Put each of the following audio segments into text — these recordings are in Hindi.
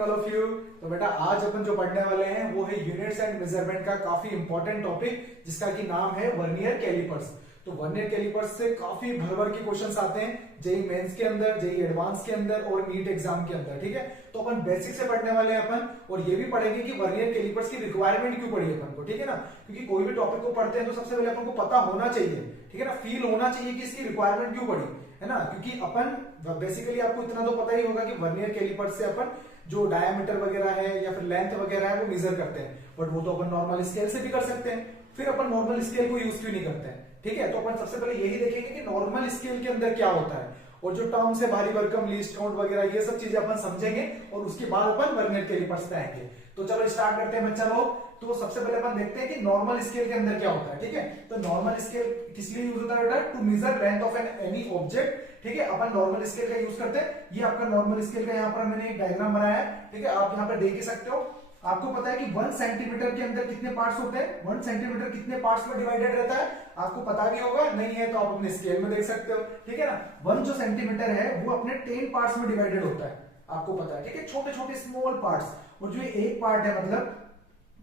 All of you. तो बेटा आज अपन जो पढ़ने वाले हैं वो है यूनिट्स एंड मेजरमेंट का काफी इंपॉर्टेंट टॉपिक जिसका की नाम है वर्नियर कैलिपर्स। तो वर्नियर कैलिपर्स से काफी भर भर के क्वेश्चंस आते हैं जेई मेंस के अंदर, जेई एडवांस के अंदर और नीट एग्जाम के अंदर। ठीक है, तो अपन बेसिक से पढ़ने वाले हैं अपन, और ये भी पढ़ेंगे कि वर्नियर कैलिपर्स की रिक्वायरमेंट क्यों पड़ी अपन को। ठीक है ना, क्योंकि कोई भी टॉपिक को पढ़ते हैं तो सबसे पहले अपन को पता होना चाहिए, ठीक है ना, फील होना चाहिए कि इसकी रिक्वायरमेंट क्यों पड़ी, है ना। क्योंकि अपन बेसिकली आपको इतना तो पता ही होगा कि वर्नियर कैलिपर्स से अपन जो डायमीटर वगैरह है या फिर लेंथ वगैरह है वो मेजर करते हैं, बट वो तो अपन नॉर्मल स्केल से भी कर सकते हैं। फिर अपन नॉर्मल स्केल को यूज क्यों नहीं करते हैं। ठीक है, तो अपन सबसे पहले यही देखेंगे कि नॉर्मल स्केल के अंदर क्या होता है, और जो टर्म्स है भारी भरकम, लीस्ट काउंट वगैरह, ये सब चीजें अपन समझेंगे और उसके बाद अपन वर्नियर कैलिपर्स पे आएंगे। तो चलो स्टार्ट करते हैं बच्चा लोग। तो सबसे पहले अपन देखते हैं कि नॉर्मल स्केल के अंदर क्या होता है। ठीक है, तो नॉर्मल स्केल किस लिए यूज होता है बेटा? To measure length of an any object. ठीक है, अपन नॉर्मल स्केल का यूज करते हैं। ये आपका नॉर्मल स्केल का यहाँ पर मैंने एक डायग्राम बनाया है। ठीक है, आप यहाँ पर देख ही सकते हो। आपको पता है कि 1 सेंटीमीटर के अंदर कितने पार्ट्स होते हैं? 1 सेंटीमीटर कितने पार्ट्स में डिवाइडेड रहता है? आपको पता भी होगा, नहीं है तो आप अपने स्केल में देख सकते हो। ठीक है ना, 1 जो सेंटीमीटर है वो अपने 10 पार्ट्स में डिवाइडेड होता है, आपको पता है। ठीक है, छोटे छोटे स्मॉल पार्ट्स, और जो एक पार्ट है मतलब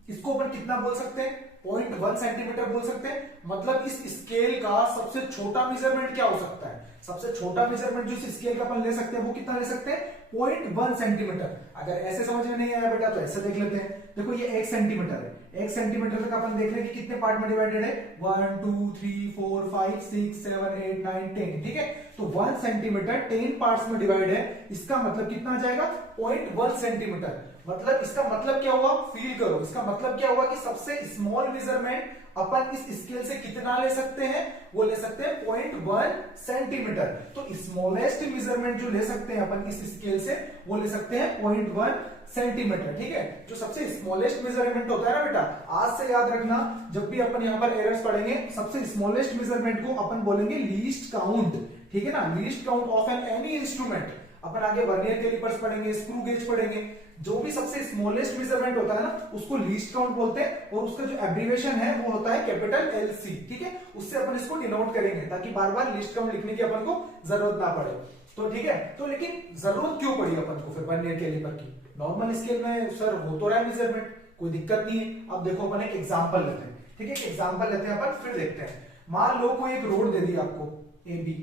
इसको अपन कितना बोल सकते हैं? 0.1 सेंटीमीटर बोल सकते हैं। मतलब इस स्केल का सबसे छोटा मेजरमेंट क्या हो सकता है? सबसे छोटा मेजरमेंट जो इस स्केल का अपन ले सकते हैं वो कितना ले सकते हैं? 0.1 सेंटीमीटर। अगर ऐसे समझ में नहीं आया बेटा तो ऐसे देख लेते हैं। देखो ये 1 सेंटीमीटर है, 1 सेंटीमीटर तक अपन देख रहे हैं कि कितने पार्ट में डिवाइडेड है? 1 2 3 4 5 6 7 8 9 10। ठीक है, तो 1 सेंटीमीटर 10 पार्ट्स में डिवाइड है, इसका मतलब कितना आ जाएगा? 0.1 सेंटीमीटर। मतलब इसका मतलब क्या हुआ? फील करो, इसका मतलब क्या हुआ कि सबसे स्मॉल मेजरमेंट अपन इस स्केल से कितना ले सकते हैं? वो ले सकते हैं 0.1 सेंटीमीटर। तो स्मॉलेस्ट मेजरमेंट जो ले सकते हैं अपन इस स्केल से वो ले सकते हैं 0.1 सेंटीमीटर। ठीक है, जो सबसे स्मॉलेस्ट मेजरमेंट होता है ना बेटा, आज से याद रखना, जब भी अपन यहाँ पर एरर्स पढ़ेंगे सबसे स्मॉलेस्ट मेजरमेंट को अपन बोलेंगे लीस्ट काउंट। ठीक है ना, least count of an any instrument. अपन आगे वर्नियर कैलिपर्स पढ़ेंगे, स्क्रू गेज पढ़ेंगे, जो भी सबसे स्मॉलेस्ट मेजरमेंट होता है ना उसको लीस्ट काउंट बोलते हैं, और उसका जो एब्रीविएशन है वो होता है कैपिटल LC। ठीक है, उससे अपन इसको डिनोट करेंगे ताकि बार बार लीस्ट काउंट लिखने की अपन को जरूरत ना पड़े। तो ठीक है, तो लेकिन जरूरत क्यों पड़ी अपन को फिर वर्नियर कैलिपर की? नॉर्मल स्केल में सर हो तो रहा है मेजरमेंट, कोई दिक्कत नहीं है। अब देखो अपन एक एग्जांपल लेते हैं। ठीक है, एक एग्जांपल लेते हैं अपन, फिर देखते हैं। मान लो कोई एक रोड दे दी आपको AB,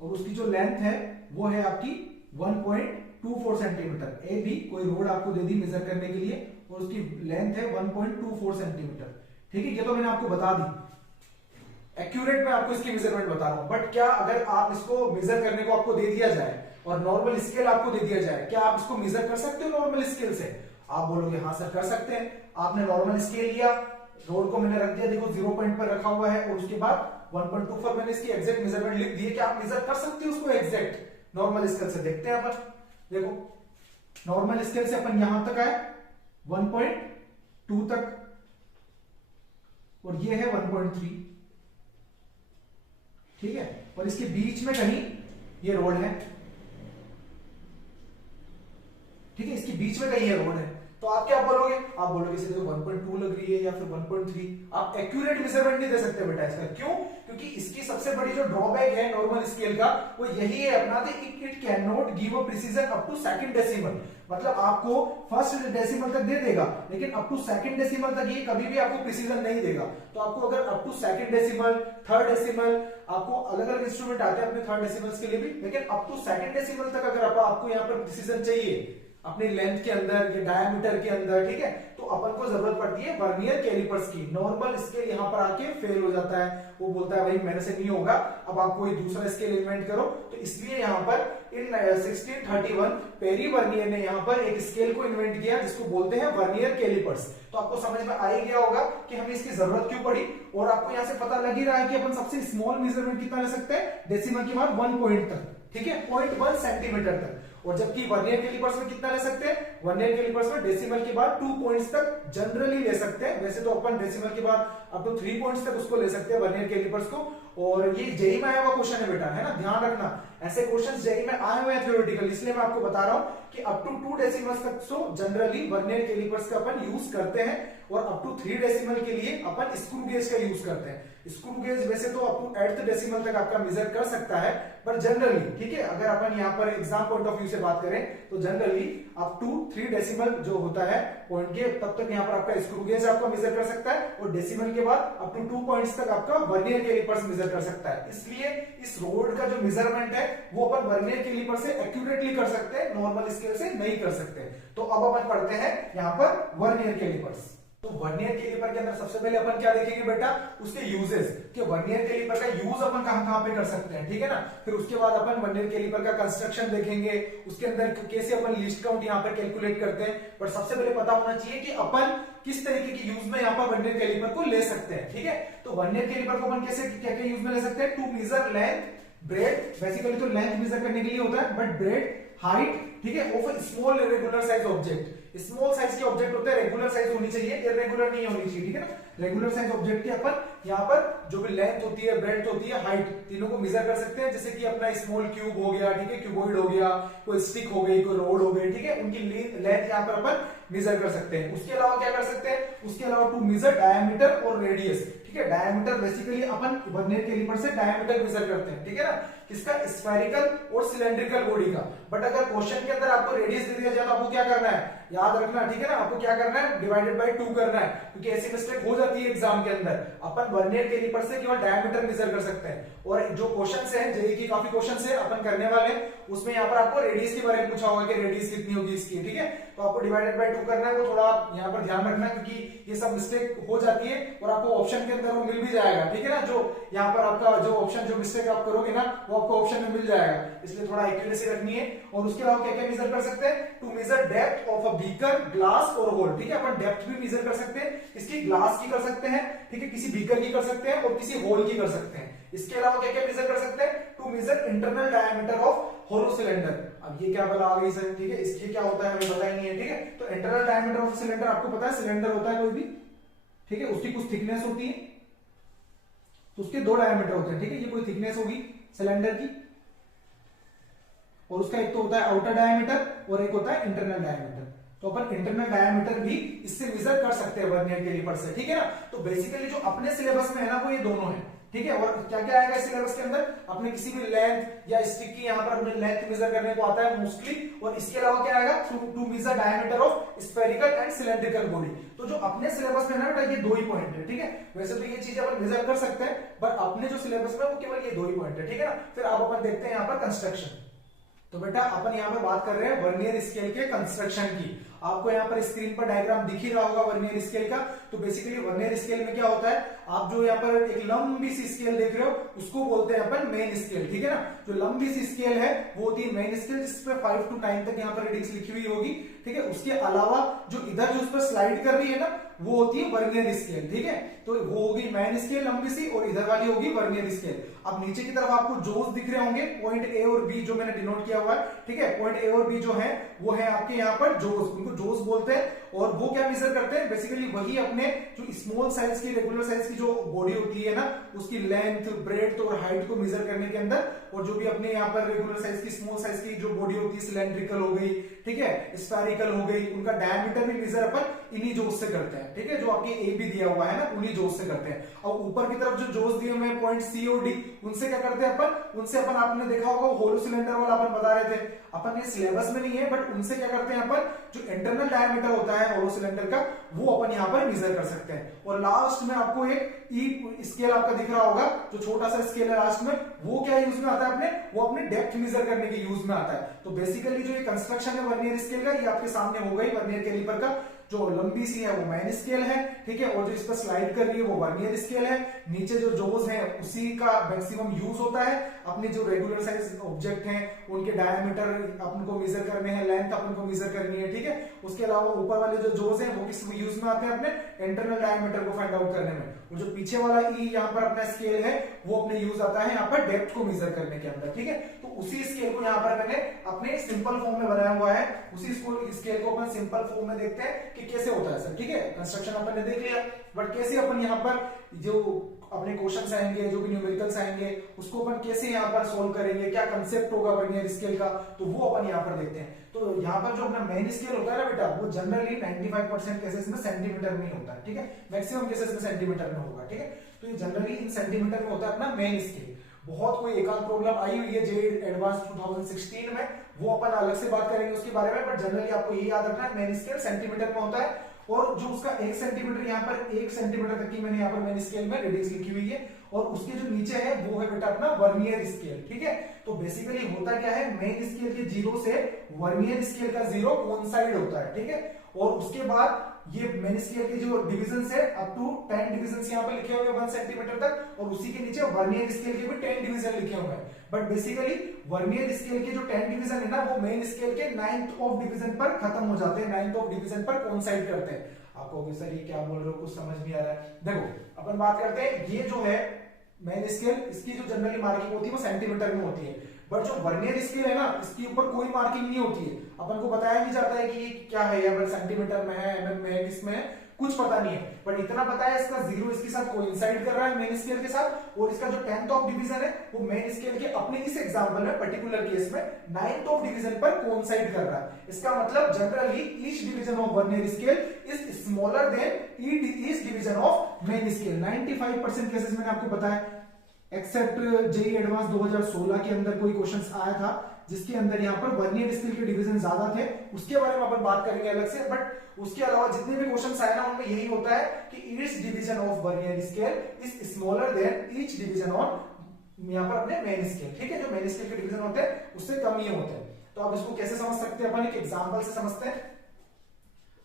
और उसकी जो लेंथ है वो है आपकी 1.24 सेंटीमीटर। AB कोई रोड आपको दे दी मेजर करने के लिए, और उसकी लेंथ है 1.24 सेंटीमीटर। ठीक है, ये तो मैंने आपको बता दी, एक्यूरेट में आपको इसकी मेजरमेंट बता रहा हूं। बट क्या अगर आप इसको मेजर करने को आपको दे दिया जाए और नॉर्मल स्केल आपको दे दिया जाए, क्या आप इसको मेजर कर सकते हो नॉर्मल स्केल से? आप बोलोगे हाँ सर कर सकते हैं। आपने नॉर्मल स्केल लिया, रोड को मैंने रख दिया, देखो 0 पॉइंट पर रखा हुआ है, और उसके बाद 1.24 मैंने इसकी एग्जैक्ट मेजरमेंट लिख दी है। क्या आप मेजर कर सकते हो उसको एग्जैक्ट नॉर्मल स्केल से? देखते हैं अपन। देखो नॉर्मल स्केल से अपन यहां तक आए 1.2 तक, और ये है 1.3। ठीक है, और इसके बीच में कहीं ये रोड है। ठीक है, इसके बीच में कहीं ये रोड है, तो आप क्या बोलोगे? आप बोलोगे सीधे 1.2 लग रही है या फिर 1.3। आप एक्यूरेट मेजरमेंट नहीं दे सकते बेटा इसका। क्यों? क्योंकि इसकी सबसे बड़ी जो ड्रॉबैक है नॉर्मल स्केल का वो यही है अपना, it can not give a precision up to second decimal. मतलब आपको फर्स्ट डेसिमल तक दे देगा, लेकिन अप टू सेकंड डेसिमल तक ये कभी भी आपको प्रिसीजन नहीं देगा। तो आपको अगर up to second decimal, third decimal, आपको अलग अलग इंस्ट्रूमेंट आते हैं अपने थर्ड डेसिमल्स के लिए भी, लेकिन अप टू सेकंड डेसिमल तक अगर आपको यहाँ पर प्रिसीजन चाहिए अपनी लेंथ के अंदर या डायमीटर के अंदर, ठीक है, तो अपन को जरूरत पड़ती है वर्नियर कैलिपर्स की। नॉर्मल स्केल यहाँ पर आके फेल हो जाता है, वो बोलता है भाई मेरे से नहीं होगा, अब आप कोई दूसरा स्केल इन्वेंट करो। तो इसलिए यहाँ पर इन 1631 पेरी वर्नियर ने यहाँ पर एक स्केल को इन्वेंट किया जिसको बोलते हैं वर्नियर कैलिपर्स। तो आपको समझ में आ ही गया होगा कि हमें इसकी जरूरत क्यों पड़ी, और आपको यहाँ से पता लग ही रहा है कि अपन सबसे स्मॉल मेजरमेंट कितना ले सकते हैं? डेसिमल के बाद 1 पॉइंट तक। ठीक है, 0.1 सेंटीमीटर तक। और जबकि वर्नियर कैलिपर्स में कितना ले सकते हैं? वर्नियर कैलिपर्स में डेसिमल के बाद 2 पॉइंट्स तक जनरली ले सकते हैं। वैसे तो अपन डेसिमल के बाद अब तो 3 पॉइंट्स तक उसको ले सकते हैं वर्नियर कैलिपर्स को, और ये जेई में आया हुआ क्वेश्चन है बेटा, है ना, ध्यान रखना ऐसे क्वेश्चंस जेई में आए हुए हैं थ्योरेटिकल, इसलिए मैं आपको बता रहा हूं कि अप टू 2 डेसिमल्स तक तो जनरली वर्नियर कैलिपर्स का अपन यूज करते हैं, और अप टू 3 डेसिमल के लिए अपन स्क्रू गेज का यूज करते हैं। स्क्रू गेज वैसे तो अप टू 8th डेसिमल तक आपका मेजर कर सकता है, पर जनरली, ठीक है, अगर अपन यहाँ पर एग्जाम पॉइंट ऑफ व्यू से बात करें तो जनरली अप टू 3 डेसिमल जो होता है पॉइंट के, तब तक यहाँ पर आपका स्क्रू गेज आपका मेजर कर सकता है, और डेसिमल के बाद अप टू 2 पॉइंट्स तक आपका वर्नियर कैलिपर्स मेजर कर सकता है। इसलिए इस रोड का जो मेजरमेंट है वो अपन वर्नियर कैलिपर से एक्यूरेटली कर सकते हैं, नॉर्मल स्केल से नहीं कर सकते। तो अब अपन पढ़ते हैं यहाँ पर वर्नियर कैलिपर्स। तो वर्नियर कैलिपर के अंदर सबसे पहले अपन क्या देखेंगे बेटा, उसके यूजेस, कि वर्नियर कैलिपर का यूज अपन कहां पे कर सकते हैं, ठीक है ना। फिर उसके बाद अपन वर्नियर कैलिपर का कंस्ट्रक्शन देखेंगे, उसके अंदर कैसे अपन लीस्ट काउंट यहाँ पर कैलकुलेट करते हैं। बट सबसे पहले पता होना चाहिए कि अपन किस तरीके की यूज में यहाँ पर वर्नियर कैलिपर को ले सकते हैं, ठीक है। तो वर्नियर कैलिपर को अपन कैसे क्या क्या यूज में ले सकते हैं, to measure length, breadth, basically तो लेंथ मेजर करने के लिए होता है, बट ब्रेड, हाइट, ठीक है, of a small regular size object. Small size के ऑब्जेक्ट होते हैं, रेगुलर साइज होनी चाहिए, इरेगुलर नहीं होनी चाहिए, ठीक है ना। रेगुलर साइज ऑब्जेक्ट के अपन यहाँ पर जो भी लेंथ होती है, ब्रेड्थ होती है, हाइट, तीनों को मेजर कर सकते हैं। जैसे कि अपना स्मॉल क्यूब हो गया, ठीक है, क्यूबॉइड हो गया, कोई स्टिक हो गई, कोई रोड हो गई, ठीक है, उनकी लेंथ यहाँ पर अपन मेजर कर सकते हैं। उसके अलावा क्या कर सकते हैं, उसके अलावा टू मेजर डायमीटर और रेडियस, ठीक है। डायमीटर बेसिकली अपन वर्नियर कैलिपर से डायमीटर मेजर करते हैं, ठीक है ना, किसका, स्फेरिकल और सिलेंड्रिकल बॉडी का। बट अगर क्वेश्चन के अंदर आपको रेडियस दे दिया जाए तो आपको क्या करना है, याद रखना, ठीक है ना, आपको क्या करना है, डिवाइडेड बाय 2 करना है, क्योंकि ऐसी मिस्टेक हो जाती है एग्जाम के अंदर। अपन वर्नियर कैलिपर से केवल डायमीटर मेजर कर सकते हैं, और जो क्वेश्चंस हैं जेईई की काफी क्वेश्चंस है अपन करने वाले हैं, उसमें यहाँ पर आपको रेडियस के बारे में पूछा होगा कि रेडियस कितनी होगी इसकी, ठीक है। तो आपको डिवाइडेड बाय 2 करना है, वो थोड़ा यहाँ पर ध्यान रखना, क्योंकि ये सब मिस्टेक हो जाती है और आपको ऑप्शन के अंदर वो मिल भी जाएगा, ठीक है ना। जो यहाँ पर आपका जो ऑप्शन, जो मिस्टेक आप करोगे ना, वो आपको ऑप्शन में मिल जाएगा, इसलिए थोड़ा एक्यूरेसी रखनी है। और उसके अलावा क्या क्या मेजर कर सकते हैं, to measure depth of a beaker, glass और होल, ठीक है। अपन डेप्थ भी मेजर कर सकते हैं, इसकी ग्लास की कर सकते हैं, ठीक है, किसी बीकर की कर सकते हैं, और किसी होल की कर सकते हैं। इसके अलावा क्या क्या मेजर कर सकते हैं, to measure internal diameter of hollow cylinder. अब ये क्या बला आ गई सर, ठीक है, इसके क्या होता है हमें पता ही नहीं है, ठीक है। तो इंटरनल डायमीटर ऑफ सिलेंडर आपको पता है, सिलेंडर होता है कोई भी, ठीक है, उसकी कुछ थिकनेस होती है, तो उसके 2 डायमीटर होते हैं, ठीक है। ये कोई थिकनेस होगी सिलेंडर की, और उसका एक तो होता है आउटर डायमीटर और एक होता है इंटरनल डायमीटर। तो अपन इंटरनल डायमीटर भी इससे मेजर कर सकते हैं वर्नियर कैलिपर से, ठीक है ना। तो बेसिकली जो अपने सिलेबस में है ना, वो ये दोनों है, ठीक है। और क्या क्या आएगा सिलेबस के अंदर, अपने किसी भी लेंथ या स्टिक की यहाँ पर अपने लेंथ मेजर करने को आता है मोस्टली, और इसके अलावा क्या आएगा, to measure diameter of spherical and cylindrical body. तो जो अपने सिलेबस में है ना बेटा, ये 2 ही पॉइंट है, ठीक है। वैसे तो ये चीजें अपन मेजर कर सकते हैं, पर अपने जो सिलेबस में वो केवल ये 2 ही पॉइंट है, ठीक है ना। फिर आप अपन देखते हैं यहाँ पर कंस्ट्रक्शन। तो बेटा अपन यहाँ पर बात कर रहे हैं वर्नियर स्केल के कंस्ट्रक्शन की। आपको यहाँ पर स्क्रीन पर डायग्राम दिख ही रहा होगा वर्नियर स्केल का। तो बेसिकली वर्नियर स्केल में क्या होता है, आप जो यहाँ पर एक लंबी सी स्केल देख रहे हो उसको बोलते हैं अपन मेन स्केल, ठीक है ना। जो लंबी सी स्केल है वो होती है मेन स्केल, जिसपे 5 to 9 तक यहाँ पर रीडिंग्स लिखी हुई होगी, ठीक है। उसके अलावा जो इधर जो उस पर स्लाइड कर रही है ना, वो होती है वर्नियर स्केल, ठीक है। तो वो होगी मेन स्केल लंबी सी, और इधर वाली होगी वर्नियर स्केल। अब नीचे की तरफ आपको जोस दिख रहे होंगे, पॉइंट ए और बी जो मैंने डिनोट किया हुआ है, ठीक है। पॉइंट ए और बी जो है वो है आपके यहाँ पर जोस, उनको जोस बोलते हैं। और वो क्या मेजर करते हैं, बेसिकली वही अपने जो स्मॉल साइज की, रेगुलर साइज की जो बॉडी होती है ना, उसकी लेंथ, ब्रेड्थ और हाइट को मेजर करने के अंदर, और जो भी अपने यहाँ पर रेगुलर साइज की, स्मॉल साइज की जो बॉडी होती है, सिलेंड्रिकल हो गई, ठीक है, स्फेरिकल हो गई, उनका डायमीटर भी मेजर अपन इन्हीं जोस से करते हैं, ठीक है। जो आपके ए भी दिया हुआ है ना, उन्हीं जोस से करते हैं। और ऊपर की तरफ जो जोस दिए हुए हैं पॉइंट सी और डी, उनसे क्या करते हैं अपन, उनसे अपन आपने देखा होगा होलो सिलेंडर वाला अपन बता रहे थे, अपन ये सिलेबस में नहीं है, बट उनसे क्या करते हैं अपन, जो इंटरनल डायमीटर होता है होलो सिलेंडर का, वो अपन यहाँ पर मेजर कर सकते हैं। और लास्ट में आपको एक ई स्केल आपका दिख रहा होगा, जो छोटा सा स्केल है लास्ट में, वो क्या यूज में आता है अपने, वो अपने डेप्थ मेजर करने के यूज में आता है। तो बेसिकली जो ये कंस्ट्रक्शन है वर्नियर स्केल का, ये आपके सामने हो गई वर्नियर कैलिपर का। जो लंबी सी है वो मेन स्केल है, ठीक है, और जो इस पर स्लाइड कर रही है वो वर्नियर स्केल है। नीचे जो जोज है उसी का मैक्सिमम यूज होता है। अपने जो रेगुलर साइज ऑब्जेक्ट हैं उनके डायमीटर अपन को मेजर करने हैं, लेंथ अपन को मेजर करनी है, ठीक है। उसके अलावा ऊपर वाले जो जोज हैं वो किस यूज में आते हैं, अपने इंटरनल डायमीटर को फाइंड आउट करने में। और जो पीछे वाला ई यहाँ पर अपना स्केल है वो अपने यूज आता है यहाँ पर डेप्थ को मेजर करने के अंदर, ठीक है। तो उसी स्केल को यहाँ पर मैंने अपने सिंपल फॉर्म में बनाया हुआ है, उसी स्केल को अपन सिंपल फॉर्म में देखते हैं कि कैसे होता है सर, ठीक है। कंस्ट्रक्शन अपन ने देख लिया, बट कैसे अपन यहाँ पर जो अपने क्वेश्चंस आएंगे, जो भी न्यूमेरिकल्स आएंगे, उसको अपन कैसे यहाँ पर सोल्व करेंगे, क्या कंसेप्ट होगा वर्नियर स्केल का, तो वो अपन यहाँ पर देखते हैं। तो यहाँ पर जो अपना मेन स्केल होता है ना बेटा, वो जनरली 95% केसेस में सेंटीमीटर में होता है, ठीक है, मैक्सिमम केसेस में सेंटीमीटर में होगा, ठीक है। तो ये जनरली इन सेंटीमीटर में होता है अपना मेन स्केल। बहुत कोई एक आध प्रॉब्लम आई हुई है जे एडवांस 2016 में, वो अपन अलग से बात करेंगे उसके बारे में, बट जनरली आपको ये याद रखना है मेन स्केल सेंटीमीटर में होता है। और जो उसका 1 सेंटीमीटर, यहाँ पर 1 सेंटीमीटर तक की मैंने यहाँ पर मेन स्केल में रेडियस लिखी हुई है, और उसके जो नीचे है वो है बेटा अपना वर्नियर स्केल, ठीक है। तो बेसिकली होता क्या है, मेन स्केल के 0 से वर्नियर स्केल का 0 कोइंसाइड होता है, ठीक है। और उसके बाद ये मेन स्केल के जो डिविजन है अप टू 10 डिविजन यहाँ पे लिखे हुए हैं 1 सेंटीमीटर तक, और उसी के नीचे वर्नियर स्केल के भी 10 डिवीजन लिखे हुए हैं। बट बेसिकली वर्नियर स्केल के जो 10 डिवीजन है ना, वो मेन स्केल के 9th ऑफ डिवीजन पर खत्म हो जाते हैं, 9th ऑफ डिवीजन पर कोइंसाइड करते हैं। आपको कि सर ये क्या बोल रहे हो, कुछ समझ नहीं आ रहा है। देखो अपन बात करते हैं, ये जो है मेन स्केल, इसकी जो जनरली मार्किंग होती है वो सेंटीमीटर में होती है, बट जो वर्नियर स्केल है ना, इसके ऊपर कोई मार्किंग नहीं होती है। अपन को बताया नहीं जाता है कि ये क्या है, या फिर सेंटीमीटर में है, एमएम में है, किसमें है, कुछ पता नहीं है। बट इतना पता है इसका 0 इसके साथ कोइंसाइड कर रहा है मेन स्केल के साथ, और इसका जो 10th ऑफ डिवीजन है वो मेन स्केल के अपने इस एग्जांपल में पर्टिकुलर केस में 9th ऑफ डिवीजन पर कोइंसाइड कर रहा है। इसका मतलब generally each division of vernier scale is smaller than each division of main scale. 95% cases मैंने आपको बताया, एक्सेप्ट जेईई एडवांस 2016 के अंदर कोई क्वेश्चंस आया था जिसके अंदर यहाँ पर वर्नियर स्केल के डिवीजन ज्यादा थे, उसके बारे में अपन बात करेंगे अलग से। बट उसके अलावा जितने भी क्वेश्चंस आए ना, उनमें यही होता है कि each division of vernier scale is smaller than each division of यहाँ पर अपने मेन स्केल, ठीक है। जो मेन स्केल के डिवीजन होते हैं उससे कम ही होते हैं। तो अब इसको कैसे समझ सकते हैं, अपन एक एग्जाम्पल से समझते हैं।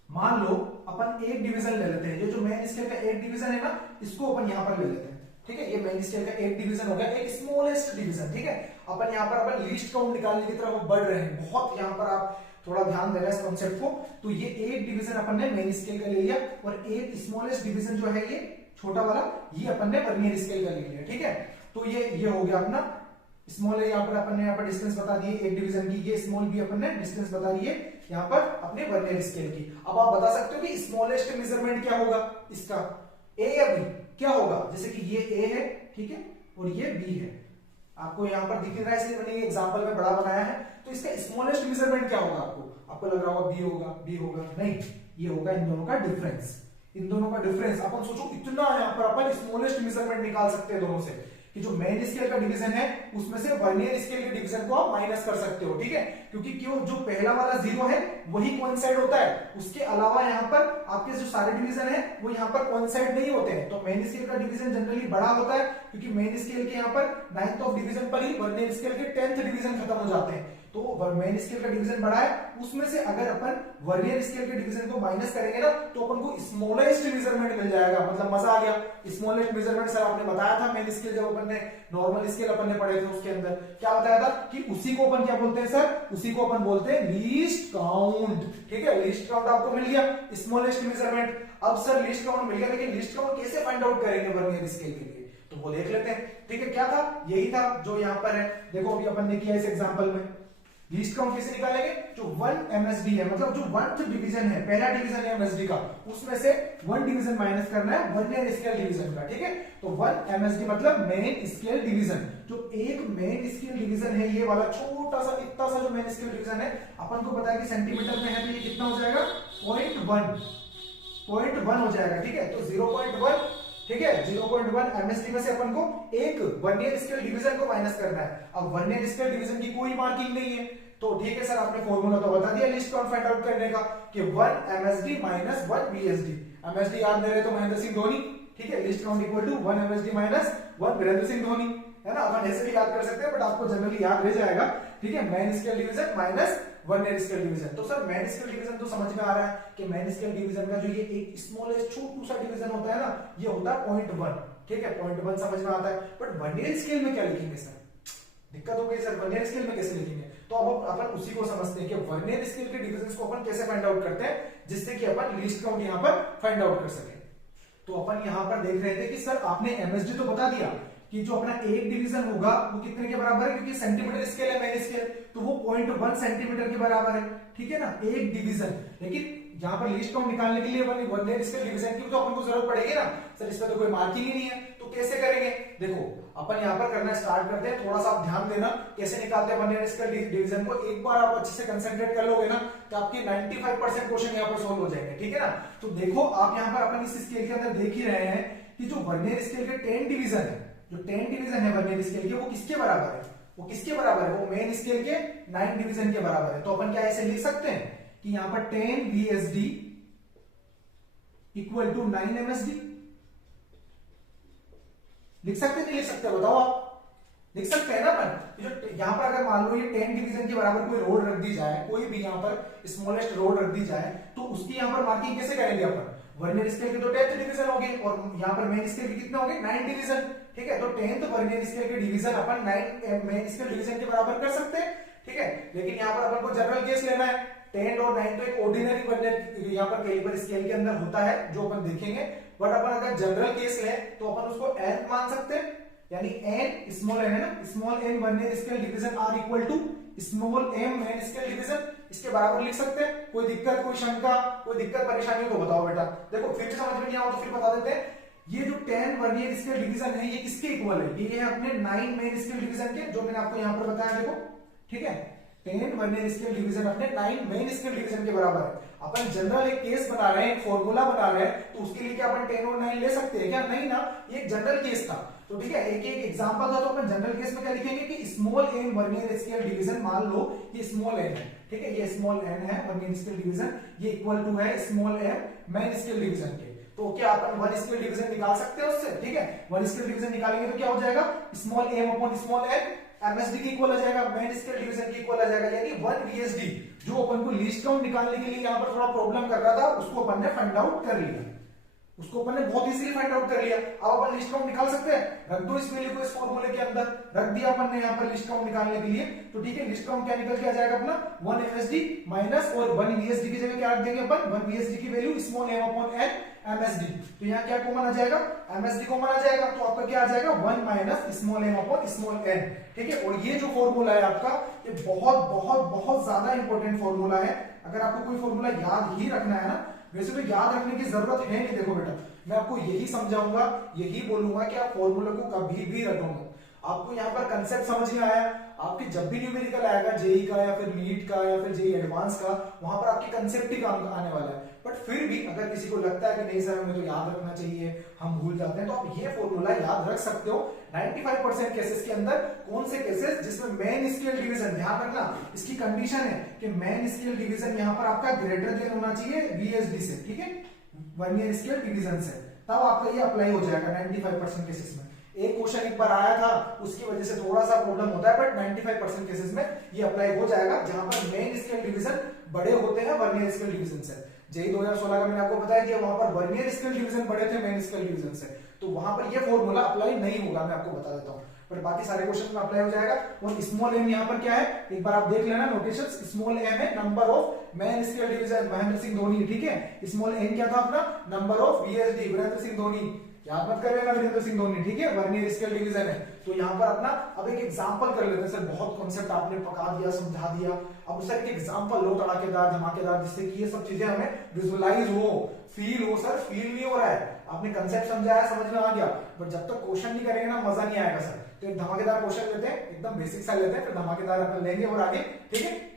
मान लो अपन एक डिवीजन ले लेते हैं, ये जो मेन स्केल का एक डिवीजन है ना, इसको अपन यहाँ पर ले लेते हैं, ठीक है। ये मेन स्केल का एक डिवीजन हो गया, एक स्मॉलेस्ट डिवीजन, ठीक है। अपन यहाँ पर अपन लीस्ट काउंट निकालने की तरफ बढ़ रहे हैं, बहुत यहाँ पर आप थोड़ा ध्यान देना इस कॉन्सेप्ट को। तो ये एक डिवीजन अपन ने मेन स्केल का ले लिया, और एक स्मॉलेस्ट डिवीजन जो है ये छोटा वाला, ये अपन ने वर्नियर स्केल का ले लिया, ठीक है। तो ये हो गया अपना स्मॉल है, यहाँ पर अपन ने यहाँ पर डिस्टेंस बता दी एक डिवीजन की, ये स्मॉल भी अपन ने डिस्टेंस बता दी है यहाँ पर अपने वर्नियर स्केल की। अब आप बता सकते हो कि स्मॉलेस्ट मेजरमेंट क्या होगा इसका, ए या बी, क्या होगा। जैसे कि ये ए है, ठीक है, और ये बी है, आपको यहाँ पर दिख रहा है इसलिए मैंने ये एग्जांपल में बड़ा बनाया है। तो इसका स्मॉलेस्ट मेजरमेंट क्या होगा, आपको लग रहा होगा बी होगा, नहीं, ये होगा इन दोनों का डिफरेंस, इन दोनों का डिफरेंस। अपन सोचो इतना यहाँ पर अपन स्मॉलेस्ट मेजरमेंट निकाल सकते हैं दोनों से, कि जो मेन स्केल का डिवीजन है उसमें से वर्नियर स्केल के डिवीजन को आप माइनस कर सकते हो, ठीक है। क्योंकि क्यों, जो पहला वाला 0 है वही कोइंसाइड होता है, उसके अलावा यहाँ पर आपके जो सारे डिवीजन है वो यहाँ पर कोइंसाइड नहीं होते हैं। तो मेन स्केल का डिवीजन जनरली बड़ा होता है, क्योंकि मेन स्केल के यहाँ पर 9th ऑफ डिवीजन पर ही वर्नियर स्केल के 10th डिवीजन खत्म हो जाते हैं। तो मेन स्केल का डिवीजन बड़ा है, उसमें से अगर अपन वर्नियर स्केल के डिवीजन को माइनस करेंगे ना, तो अपन को स्मॉलेस्ट मेजरमेंट मिल जाएगा। मतलब मजा आ गया। स्मॉलेस्ट मेजरमेंट सर आपने बताया था मेन स्केल, जब अपन ने नॉर्मल स्केल अपन ने पढ़े थे उसके अंदर क्या बताया था कि उसी को अपन क्या बोलते हैं सर, उसी को अपन बोलते हैं लीस्ट काउंट, ठीक है। लीस्ट काउंट आपको मिल गया, स्मॉलेस्ट मेजरमेंट। अब सर लीस्ट काउंट मिल गया, लेकिन लीस्ट काउंट कैसे फाइंड आउट करेंगे वर्नियर स्केल के लिए, तो वो देख लेते हैं, ठीक है। क्या था, यही था जो यहाँ पर है। देखो अभी अपन ने किया इस एग्जांपल में, लीस्ट काउंट कैसे निकालेंगे, जो 1 MSD है, मतलब जो 1th डिवीजन है, पहला डिवीजन है MSD का, उसमें से 1 डिवीजन माइनस करना है वर्नियर स्केल डिवीजन का, ठीक है। तो 1 MSD मतलब मेन स्केल डिवीजन। जो एक मेन स्केल डिवीजन है, ये वाला छोटा सा इतना सा जो मेन स्केल डिवीजन है, अपन को पता है कि सेंटीमीटर में है, तो ये कितना हो जाएगा 0.1 हो जाएगा, ठीक है। तो 0.1, ठीक है, 0.1 MSD में से अपन को एक वर्नियर स्केल डिवीजन को माइनस करना है। अब वर्नियर स्केल डिवीजन की कोई मार्किंग नहीं है, तो ठीक है सर, आपने फॉर्मूला तो बता दिया लीस्ट काउंट फाइंड आउट करने का कि 1 MSD माइनस 1 BSD। MSD याद दे रहे तो महेंद्र सिंह धोनी, ठीक है। Least count equal to 1 MSD minus 1 Virender Singh Dhoni, है ना। अपन ऐसे भी याद कर सकते हैं, बट आपको जनरली याद रह जाएगा, ठीक है। Main scale division minus vernier scale division. तो सर मेन स्केल डिवीजन तो समझ में आ रहा है कि मेन स्केल डिवीजन का जो ये एक स्मॉलेस्ट छोटू सा डिवीजन होता है ना, ये होता है 0.1, ठीक है। 0.1 समझ में आता है, बट वर्नियर स्केल में क्या लिखेंगे सर, दिक्कत हो गई सर, वर्नियर स्केल में कैसे लिखेंगे। तो अब अपन उसी को समझते हैं कि वर्नियर स्केल के डिवीजन को अपन कैसे फाइंड आउट करते हैं, जिससे कि अपन लीस्ट काउंट यहाँ पर फाइंड आउट कर सके। तो अपन यहाँ पर देख रहे थे कि सर आपने MSD तो बता दिया कि जो अपना एक डिवीजन होगा वो कितने के बराबर है, क्योंकि सेंटीमीटर स्केल है मेन स्केल, तो वो 0.1 सेंटीमीटर के बराबर है, ठीक है ना, एक डिवीजन। लेकिन यहाँ पर लीस्ट काउंट निकालने के लिए वर्नियर स्केल डिवीजन की तो अपन को जरूरत पड़ेगी ना सर, इसमें तो कोई मार्किंग ही नहीं है। तो कैसे करेंगे, देखो अपन यहाँ पर करना स्टार्ट करते हैं, थोड़ा सा आप ध्यान देना कैसे निकालते हैं वर्नियर स्केल डिवीजन को। एक बार आप अच्छे से कंसंट्रेट कर लोगे ना तो आपकी 95% क्वेश्चन यहाँ पर सोल्व हो जाएंगे, ठीक है ना। तो देखो आप यहाँ पर अपन इस स्केल के अंदर देख ही रहे हैं कि जो वर्नियर स्केल के 10 डिवीजन है, जो 10 डिवीजन है वर्नियर स्केल के, वो किसके बराबर है, वो किसके बराबर है, वो मेन स्केल के 9 डिवीजन के बराबर है। तो अपन क्या ऐसे लिख सकते हैं कि यहाँ पर 10 VSD इक्वल टू 9 MSD, लिख सकते नहीं लिख सकते बताओ आप, लिख सकते हैं ना अपन। जो यहाँ पर अगर मान लो ये 10 डिवीजन के बराबर कोई रोड रख दी जाए, कोई भी यहाँ पर स्मॉलेस्ट रोड रख दी जाए, तो उसकी यहाँ पर मार्किंग कैसे करेंगे अपन, वर्नियर स्केल के तो 10th डिवीजन हो गए और यहाँ पर मेन स्केल के कितने हो गए 9 डिवीजन, ठीक है। तो 10th वर्नियर स्केल के डिवीजन अपन 9 मेन स्केल डिवीजन के बराबर कर सकते हैं, ठीक है। लेकिन यहाँ पर अपन को जनरल केस लेना है, 10 और 9 तो एक ऑर्डिनरी वर्नियर यहाँ पर कैलिपर स्केल के अंदर होता है जो अपन देखेंगे, बट अपन अगर जनरल केस लें तो अपन उसको n मान सकते हैं, यानी n स्मॉल n है ना, small n vernier scale division are equal to small m main scale division, इसके बराबर लिख सकते हैं। कोई दिक्कत, कोई शंका, कोई दिक्कत परेशानी तो बताओ बेटा। देखो फिर से समझ में नहीं आओ तो फिर बता देते हैं, ये जो 10 वर्नियर स्केल डिवीजन है ये किसके इक्वल है, ये है अपने 9 मेन स्केल डिवीजन के, जो मैंने आपको यहाँ पर बताया देखो, ठीक है। 10 वर्नियर स्केल डिवीजन अपने 9 मेन स्केल डिवीजन के बराबर है। अपन जनरल एक केस बना रहे हैं, एक फॉर्मूला बना रहे हैं, तो उसके लिए क्या अपन 10 और 9 ले सकते हैं क्या, नहीं ना, ये एक जनरल केस था। तो ठीक है, एक एक एग्जांपल था, तो अपन जनरल केस में क्या लिखेंगे कि small n vernier scale division, मान लो ये स्मॉल n है, ठीक है, ये स्मॉल n है वर्नियर स्केल डिवीजन, ये इक्वल टू है small m main scale division के। तो क्या अपन वन स्केल डिवीजन निकाल सकते हैं उससे, ठीक है। वन स्केल डिवीजन निकालेंगे तो क्या हो जाएगा, small m upon small n MSD की इक्वल आ जाएगा, मेन स्केल डिवीजन की इक्वल आ जाएगा, यानी 1 VSD। जो अपन को लीस्ट काउंट निकालने के लिए यहाँ पर थोड़ा प्रॉब्लम कर रहा था, उसको अपन ने फाइंड आउट कर लिया, उसको अपन ने बहुत इजीली फाइंड आउट कर लिया। अब अपन लिस्ट काउंट निकाल सकते हैं, रख दो इस वैल्यू को इस फॉर्मूले के अंदर, रख दिया अपन ने यहाँ पर लिस्ट काउंट निकालने के लिए। तो ठीक है, लिस्ट काउंट क्या निकल के आ जाएगा अपना 1 MSD माइनस, और 1 VSD की जगह क्या रख देंगे अपन, 1 VSD की value small m upon n MSD। तो यहाँ क्या कॉमन आ जाएगा, MSD कॉमन आ जाएगा, तो आपका क्या आ जाएगा 1 minus small m upon small n, ठीक है। और ये जो फॉर्मूला है आपका, ये बहुत बहुत बहुत ज्यादा इंपॉर्टेंट फॉर्मूला है। अगर आपको कोई फॉर्मूला याद ही रखना है ना, वैसे तो याद रखने की जरूरत है नहीं। देखो बेटा, मैं आपको यही समझाऊंगा, यही बोलूंगा कि आप फॉर्मूला को कभी भी रटोगे। आपको यहाँ पर कंसेप्ट समझ में आया, आपके जब भी न्यूमेरिकल आएगा जेई का या फिर नीट का या फिर जेई एडवांस का, वहां पर आपके कंसेप्ट ही काम आने वाला है। बट फिर भी अगर किसी को लगता है कि नहीं सर हमें तो याद रखना चाहिए, हम भूल जाते हैं, तो आप ये फॉर्मूला याद रख सकते हो। 95% केसेस के अंदर कौन से केसेस जिसमें मेन स्केल डिवीजन, ध्यान रखना इसकी कंडीशन है कि मेन स्केल डिवीजन यहाँ पर आपका ग्रेटर देन होना चाहिए VSD से, ठीक है, वर्नियर स्केल डिवीजन से, तब आपका ये अप्लाई हो जाएगा 95% केसेस में। एक क्वेश्चन एक बार आया था, उसकी वजह से थोड़ा सा प्रॉब्लम होता है, बट 95% केसेस में ये अप्लाई हो जाएगा, जहां पर मेन स्केल डिवीजन बड़े होते हैं वर्नियर स्केल डिवीजन से। जेई 2016 का मैंने आपको बताया कि वहां पर वर्नियर स्केल डिवीजन बड़े थे मेन स्केल डिवीजन से, तो वहां पर ये फॉर्मूला अप्लाई नहीं होगा, मैं आपको बता देता हूँ। बट बाकी सारे क्वेश्चन में अप्लाई हो जाएगा। और स्मॉल m यहाँ पर क्या है, एक बार आप देख लेना नोटेशन, स्मॉल m है number of main scale division Mahendra Singh Dhoni, ठीक है। स्मॉल n क्या था अपना, number of VSD Virender Singh Dhoni, याद मत करिएगा वीरेंद्र सिंह धोनी, ठीक है, वर्नियर स्केल डिवीजन है। तो यहाँ पर अपना अब एक एग्जांपल कर लेते हैं। सर बहुत कॉन्सेप्ट आपने पका दिया, समझा दिया, अब सर एक एग्जांपल लो तड़ाकेदार धमाकेदार, जिससे कि ये सब चीजें हमें विजुअलाइज हो, फील हो। सर फील नहीं हो रहा है, आपने कंसेप्ट समझाया, समझ में आ गया, बट जब तक क्वेश्चन नहीं करेंगे ना मजा नहीं आएगा सर। तो एक धमाकेदार क्वेश्चन लेते हैं, एकदम बेसिक सा लेते हैं, फिर धमाकेदार अपन लेंगे और आगे, ठीक है।